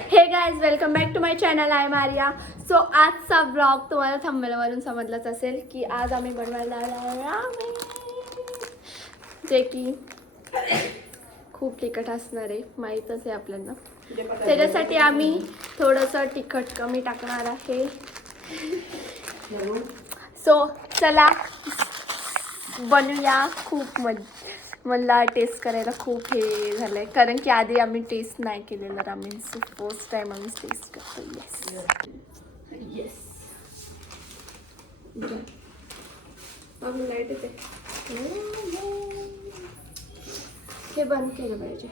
हे guys welcome back to my channel I Maria. So आजचा blog तुम्हाला थंबनेलवरून समजलंच असेल की आज आम्ही बनवायला रामेन, जे की खूप तिखट असणार आहे, माहीतच आहे आपल्याला. त्याच्यासाठी आम्ही थोडंसं तिखट कमी टाकणार आहे. सो चला बनवूया. खूप मला टेस्ट करायला खूप हे झालंय, कारण की आधी आम्ही टेस्ट नाही केलेलं रामेनचं. फर्स्ट टाइम आम्ही टेस्ट करतो. येस आम्ही लाईट येते. हे बंद केलं पाहिजे.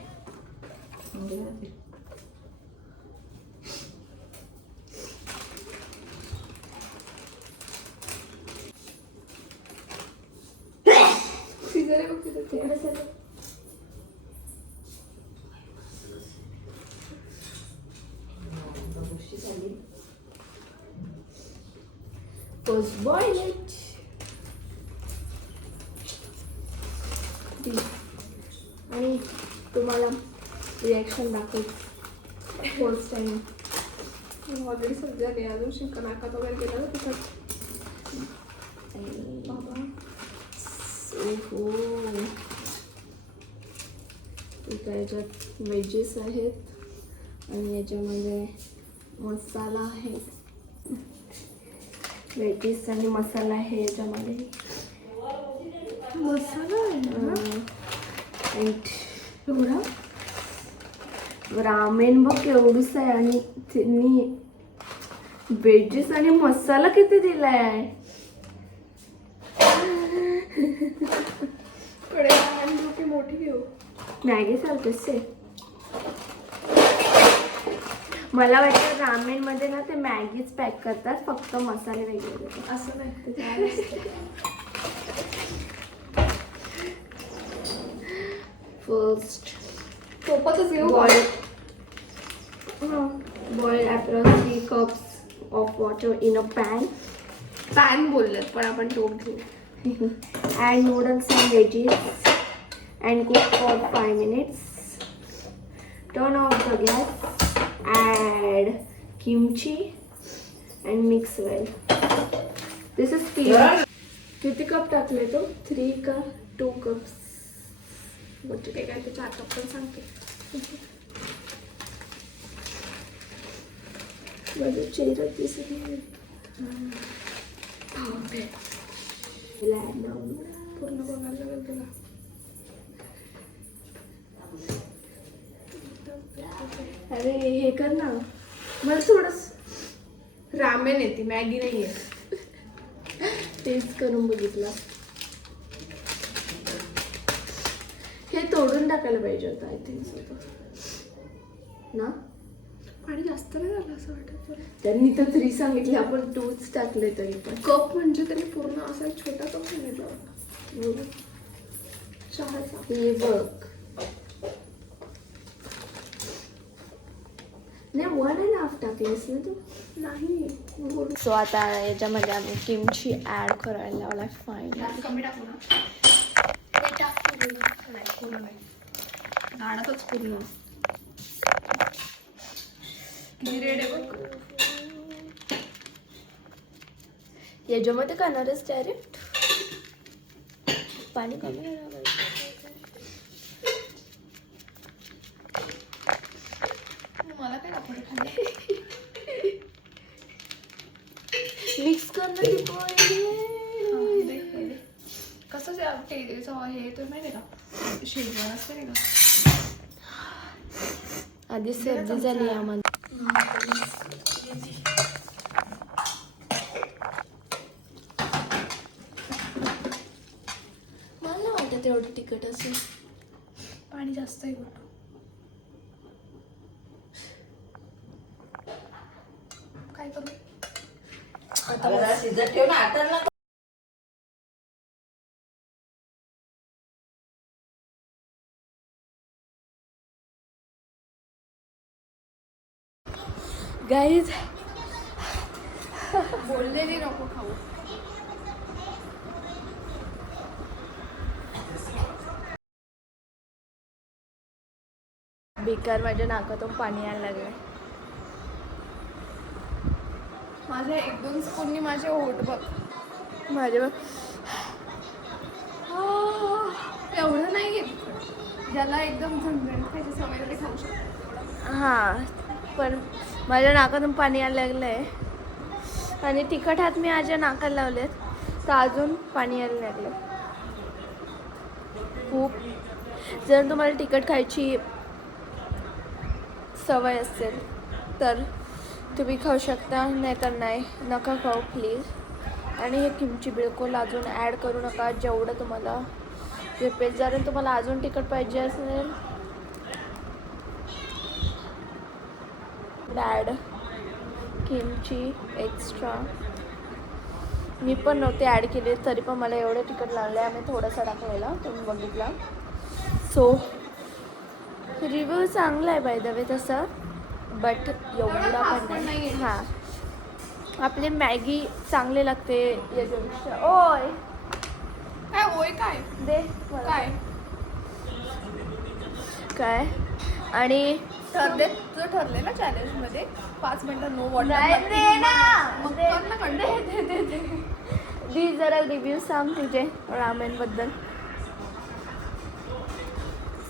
First boil it. आणि तुम्हाला रिॲक्शन दाखवतो. फर्स्ट टाइम ऑलरेडी सध्या नाही, अजून शिंका नाकात वगैरे गेला ना तिखट. बाबा हो, इथं याच्यात वेजेस आहेत आणि याच्यामध्ये मसाला आहे. वेजीस आणि मसाला आहे याच्यामध्ये. मसाला आहे एवढा. रामेन बघ एवढूच आहे आणि त्यांनी वेजीस आणि मसाला किती दिलाय आहे. मोठी घेऊ. मॅगी सारखंच आहे. मला वाटतं रामेन मध्ये ना ते मॅगीच पॅक करतात, फक्त मसाले वेगळे देतात. असं नाही. फर्स्ट सोपतच घेऊ. Boil approx 3 cups of water in a pan बोललेत पण आपण टोप घेऊ. Add noodles and veggies and cook for 5 minutes. Turn off the gas. Add kimchi and mix well. This is steam. किती कप टाकले तो? 3 का 2 cups? बच्चे ते काय ते 4 कप पण सांगते. माझं चेहरा दिसत नाही. ओके पूर्ण बघायला लागेल तुला. अरे हे कर ना, मला थोडस रामेन येते, मॅगी नाही आहे. टेस्ट करून बघितलं. हे तोडून टाकायला पाहिजे होतं आय थिंक ना. पाणी जास्त नाही झालं असं वाटत. त्यांनी तर 3 सांगितले, आपण 2च टाकले. तरी पण कप म्हणजे त्यांनी पूर्ण असा एक छोटा कप सांगितला होता चहाचा. हे बघ नाही, 1.5 टाकलेस ना तू. नाही. सो आता याच्यामध्ये आम्ही किमची ऍड करायला लावला. फाईन कमी टाकू ना. ते टाकू नाही, पूर्ण नाही गाणंच पूर्ण. रेड आहे बघ. याच्यामध्ये करणारच डायरेक्ट पाणी कमी. मला काय दाखवलं खाली. मिक्स करणं कसं हे तर माहिती आहे का, शेजवान असते नाही का. आधी सर्दी झाली आम्हाला. मला वाटतं तेवढं तिखट असेल. पाणी जास्त आहे बघ. काय करू आता शिजत ठेव ना आता. गाईज बोललेली नको खाऊ. बेकार माझ्या नाकातून पाणी यायला लागलं. माझ्या 1-2 स्पूननी माझे होट बघ. माझे बघ एवढं नाही घेत. ज्याला एकदम झणझणीत खायची सवय ते खाऊ शकतो. हां, पण माझ्या नाकातून पाणी यायला लागलं आहे आणि तिखट हात मी माझ्या नाकाला लावलेत तर अजून पाणी यायला लागलं खूप. जर तुम्हाला तिखट खायची सवय असेल तर तुम्ही खाऊ शकता, नाही तर नाही, नका खाऊ प्लीज. आणि हे किमची बिलकुल अजून ॲड करू नका, जेवढं तुम्हाला झेपेल. जर तुम्हाला अजून तिखट पाहिजे असेल ॲड किमची एक्स्ट्रा. मी पण नव्हते ॲड केले तरी पण मला एवढं तिखट लागलं आहे. आम्ही थोडासा टाकलेला, तुम्ही बघितला. सो रिव्ह्यू चांगला आहे बाय द वे तसं, बट एवढा पण नाही. हां, आपली मॅगी चांगली लागते याच्यापेक्षा. ओय काय ओय काय दे काय काय. आणि ठरले तुझं ठरले ना चॅलेंजमध्ये 5 मिनिटं नो वॉटर. दी जरा रिव्ह्यू सांग तुझे रामेनबद्दल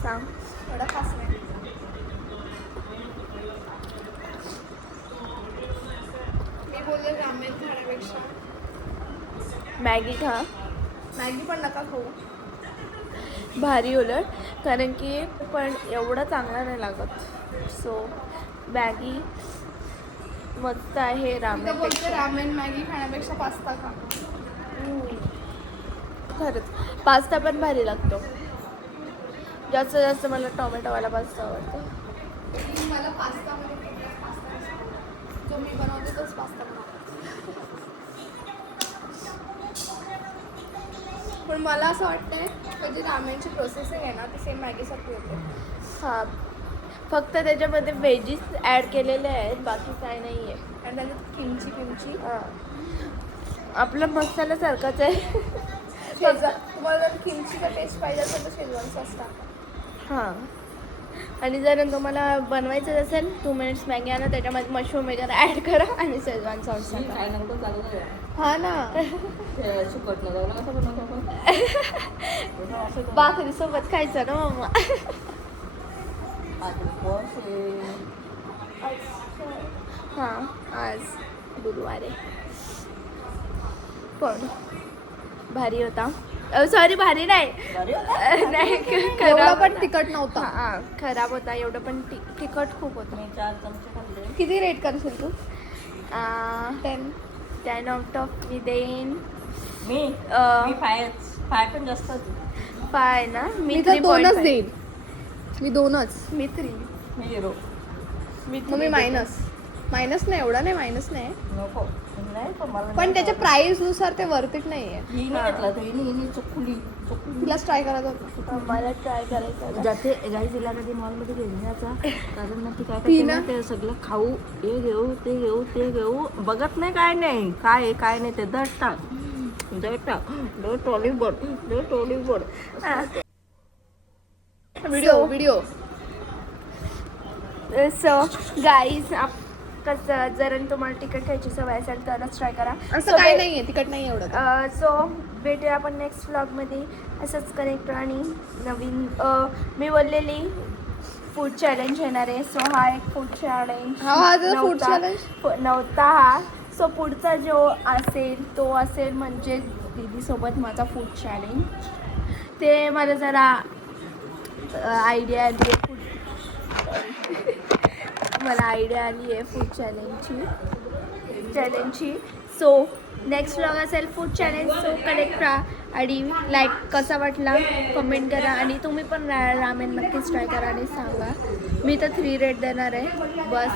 सांग. थोडा खास नाही. मी बोलले रामेन खाण्यापेक्षा मॅगी खा. मॅगी पण नका खाऊ, भारी उलट, कारण की पण एवढं चांगला नाही लागत. सो मॅगी मस्त आहे. रामेन बोलते रामेन मॅगी खाण्यापेक्षा पास्ता खा. खरंच पास्ता पण भारी लागतो. जास्त जास्त मला टोमॅटोवाला पास्ता आवडतो. मला पास्तामध्ये जो मी बनवते तोच पास्ता बनवतो. पण मला असं वाटतंय म्हणजे रामेनची प्रोसेस आहे ना ती सेम मॅगीसारखी होते. हां, फक्त त्याच्यामध्ये व्हेजीस ॲड केलेले आहेत, बाकी काय नाही आहे. आणि त्याच्यात किमची हां आपला मसाल्यासारखाच आहे. तुम्हाला जर किमचीचा टेस्ट पाहिजे असेल तर शेजवान सॉस टाका. हां, आणि जर तुम्हाला बनवायचं असेल 2 मिनिट्स मॅगी आणा, त्याच्यामध्ये मशरूम वगैरे ॲड करा आणि शेजवान सॉस टाका. हा ना भाकरी सोबत खायचं ना मम्मा. हां, आज गुरुवार आहे. पण भारी होता. सॉरी भारी नाही खराब पण तिखट नव्हता. हां खराब होता. एवढं पण तिखट खूप होतं. 4 चमचे खाल्ले. किती रेट करशील तू? 10 आउट ऑफ मी देईन. मी 5 पण जास्त 5 ना. मी तर 2च देईन. मी 2च. मी 3. मी 0. मी मायनस नाही. एवढा नाही मायनस नाही. नको पण त्याच्या प्राइस नुसार ते वर्थ इट नाही आहे. तिलाच ट्राय करायचं होतं. मला ट्राय करायचं जाते गाईज. तिला कधी मॉलमध्ये घेण्याचा कारण मग ती काय करते ना ते सगळं खाऊ, हे घेऊ ते घेऊ ते घेऊ, बघत नाही काय नाही काय आहे काय नाही ते दट टॉलीवुड व्हिडिओ. सो गाईज कसं जर तुम्हाला तिखट खायची सवय असेल तरच ट्राय करा. असं काय नाही आहे तिखट नाही एवढं. सो भेटूया आपण नेक्स्ट व्लॉगमध्ये असंच कनेक्ट. आणि नवीन मी बोललेली फूड चॅलेंज येणार आहे. सो हा एक फूड चॅलेंज नव्हता हा. सो पुढचा जो असेल तो असेल म्हणजे दीदीसोबत माझा फूड चॅलेंज. ते मला जरा आयडिया आली आहे मला आयडिया आली आहे फूड चॅलेंजची. सो नेक्स्ट व्लॉग असेल फूड चॅलेंज. सो कनेक्ट राहा आणि लाईक कसा वाटला कमेंट करा. आणि तुम्ही पण रामेन नक्कीच ट्राय करा आणि सांगा. मी तर 3 रेट देणार आहे बस.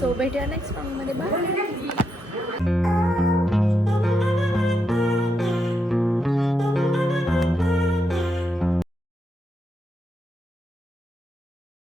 सो भेटूया नेक्स्ट व्लॉगमध्ये. बाय.